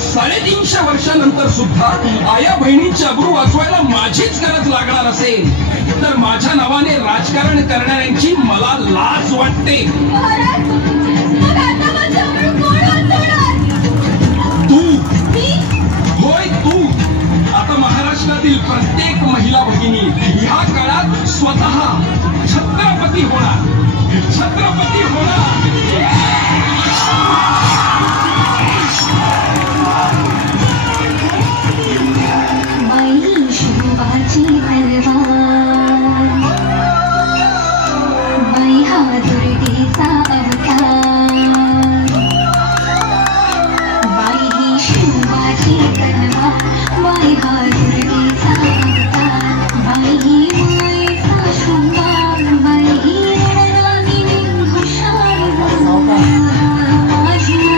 350 वर्षानंतर सुद्धा आया बहिणींची अब्रू वाचवायला माझीच गरज लागणार असेल तर माझ्या नावाने राजकारण करणाऱ्यांची मला लाज वाटते.